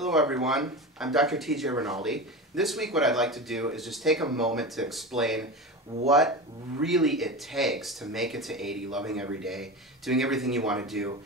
Hello everyone, I'm Dr. TJ Rinaldi. This week what I'd like to do is just take a moment to explain what really it takes to make it to 80, loving every day, doing everything you want to do.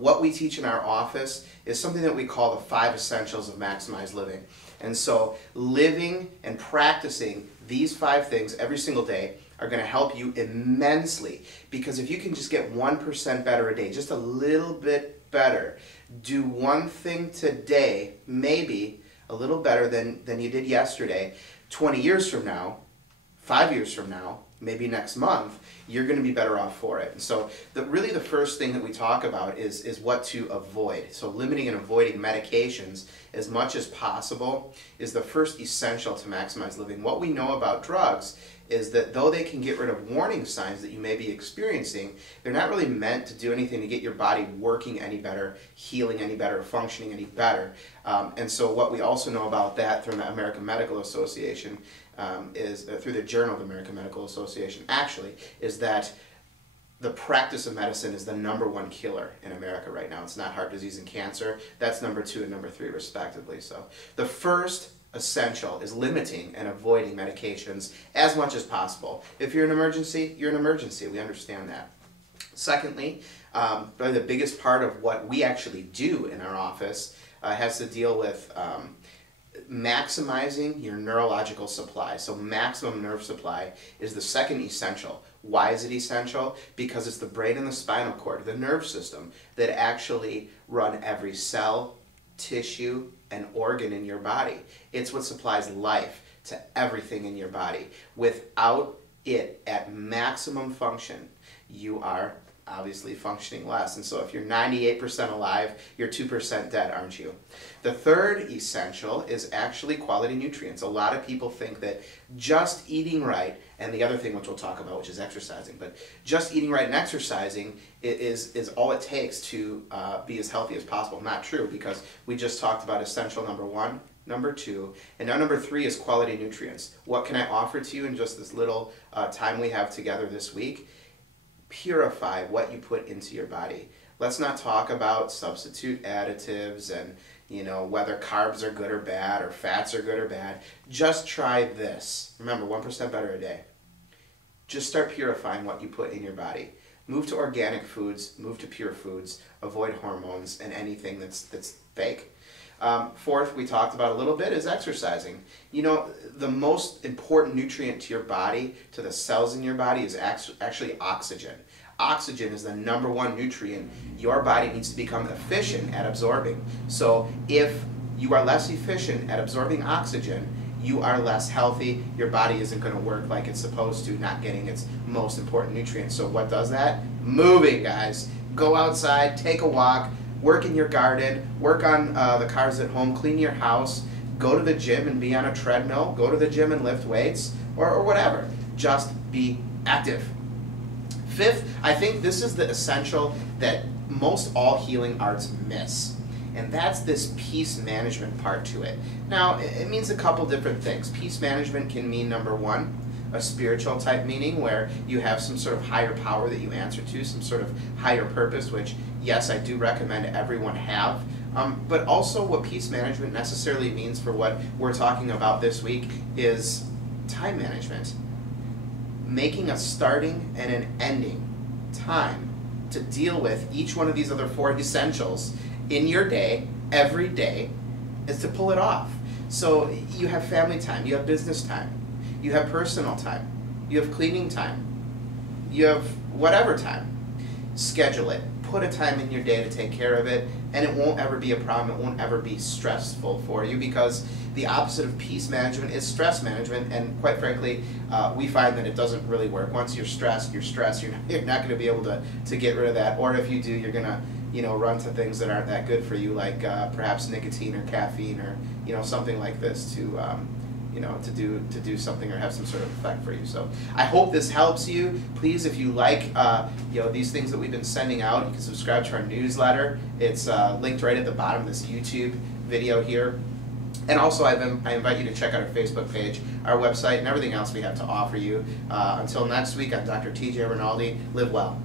What we teach in our office is something that we call the 5 essentials of maximized living. And so living and practicing these 5 things every single day are going to help you immensely, because if you can just get 1% better a day, just a little bit better, do one thing today, maybe a little better than you did yesterday, 20 years from now, 5 years from now, maybe next month, you're going to be better off for it. And so really the first thing that we talk about is what to avoid. So limiting and avoiding medications as much as possible is the first essential to maximize living. What we know about drugs is that though they can get rid of warning signs that you may be experiencing, they're not really meant to do anything to get your body working any better, healing any better, functioning any better. And so what we also know about that through the American Medical Association is, through the Journal of the American Medical Association actually, is that the practice of medicine is the #1 killer in America right now. It's not heart disease and cancer. That's number 2 and number 3 respectively. So the first essential is limiting and avoiding medications as much as possible. If you're an emergency, you're an emergency. We understand that. Secondly, probably the biggest part of what we actually do in our office has to deal with maximizing your neurological supply. So maximum nerve supply is the second essential. Why is it essential? Because it's the brain and the spinal cord, the nerve system, that actually run every cell, tissue, and organ in your body. It's what supplies life to everything in your body. Without it at maximum function, you are obviously functioning less. And so if you're 98% alive, you're 2% dead, aren't you? The third essential is actually quality nutrients. A lot of people think that just eating right, and the other thing which we'll talk about, which is exercising, but just eating right and exercising is all it takes to be as healthy as possible. Not true, because we just talked about essential #1, number 2, and now number 3 is quality nutrients. What can I offer to you in just this little time we have together this week? Purify what you put into your body. Let's not talk about substitute additives and whether carbs are good or bad or fats are good or bad. Just try this. Remember, 1% better a day. Just start purifying what you put in your body. Move to organic foods, move to pure foods, avoid hormones and anything that's fake. Fourth, we talked about a little bit, is exercising. The most important nutrient to your body, to the cells in your body, is actually oxygen. Oxygen is the #1 nutrient your body needs to become efficient at absorbing. So if you are less efficient at absorbing oxygen, you are less healthy. Your body isn't going to work like it's supposed to, not getting its most important nutrients. So what does that? Moving, guys. Go outside, take a walk, work in your garden, work on the cars at home, clean your house, go to the gym and be on a treadmill, go to the gym and lift weights, or whatever. Just be active. Fifth, I think this is the essential that most all healing arts miss, and that's this peace management part to it. Now, it means a couple different things. Peace management can mean, #1, a spiritual type meaning where you have some sort of higher power that you answer to, some sort of higher purpose, which yes, I do recommend everyone have. But also what peace management necessarily means for what we're talking about this week is time management. Making a starting and an ending time to deal with each one of these other 4 essentials in your day, every day, is to pull it off. So you have family time, you have business time, you have personal time, you have cleaning time, you have whatever time. Schedule it. Put a time in your day to take care of it, and it won't ever be a problem. It won't ever be stressful for you, because the opposite of peace management is stress management, and quite frankly, we find that it doesn't really work. Once you're stressed, you're not going to be able to get rid of that, or if you do, you're going to run to things that aren't that good for you, like perhaps nicotine or caffeine or something like this to do something or have some sort of effect for you. So I hope this helps you. Please, if you like these things that we've been sending out, you can subscribe to our newsletter. It's linked right at the bottom of this YouTube video here. And also I invite you to check out our Facebook page, our website, and everything else we have to offer you. Until next week, I'm Dr. TJ Rinaldi. Live well.